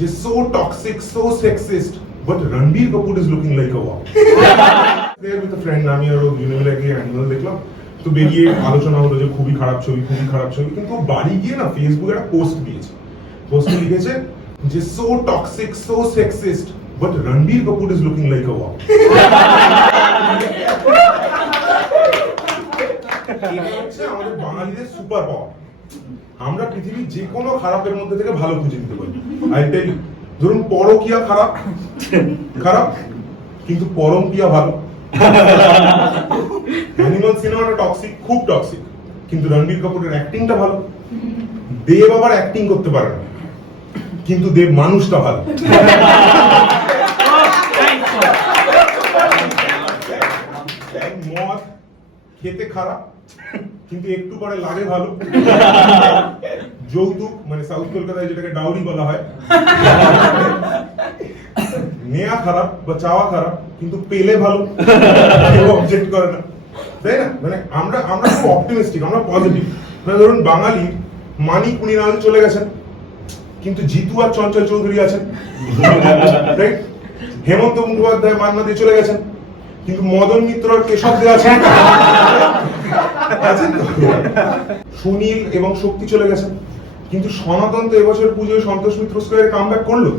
He's so toxic, so sexist, but Ranbir Kapoor is looking like a wow. There with a friend, আমি আর ও দুজনে মিলে গিয়ে animal দেখলাম, তো বেরিয়ে আলোচনা হলো যে খুবই খারাপ ছবি, কিন্তু বাড়ি গিয়ে না ফেসবুকে একটা পোস্ট দিয়েছে, পোস্টে লিখেছে যে so toxic, so sexist, but Ranbir Kapoor is looking like a wow. এটা হচ্ছে আমাদের বাঙালিদের সুপার পাওয়ার। আমরা পৃথিবীর যে কোনো খারাপের মধ্যে থেকে ভালো খুঁজে নিতে পারি। আই টেল ইউ, ধরুন পরকীয়া খারাপ কিন্তু পরমক্রিয়া ভালো। অ্যানিমাল সিনেমাটা টক্সিক, খুব টক্সিক, কিন্তু রণবীর কাপুরের অ্যাক্টিংটা ভালো। দেব আবার অ্যাক্টিং করতে পারে না, কিন্তু দেব মানুষটা ভালো। মদ খেতে খারাপ কিন্তু একটু পরে লাগে ভালো। যৌতুক মানে সাউথ কলকাতায় যেটাকে ডাউরি বলা হয়, নেয়া খারাপ বা চাওয়া খারাপ কিন্তু পেলে ভালো, কেউ অবজেক্ট করে না, তাই না? মানে আমরা খুব অপটিমিস্টিক, আমরা পজিটিভ। মানে ধরুন বাঙালি মানিক মৃণাল চলে গেছেন, কিন্তু জিতু আর চঞ্চল চৌধুরী আছেন, রাইট? হেমন্ত মুখোপাধ্যায় মান্না দিয়ে চলে গেছেন, কিন্তু মদন মিত্র আর কেশব দে আছেন, সুনীল এবং শক্তি চলে গেছেন, কিন্তু সনাতন তো এবছর পুজোয় সন্তোষ মিত্র স্কোয়ারে কামব্যাক করলো।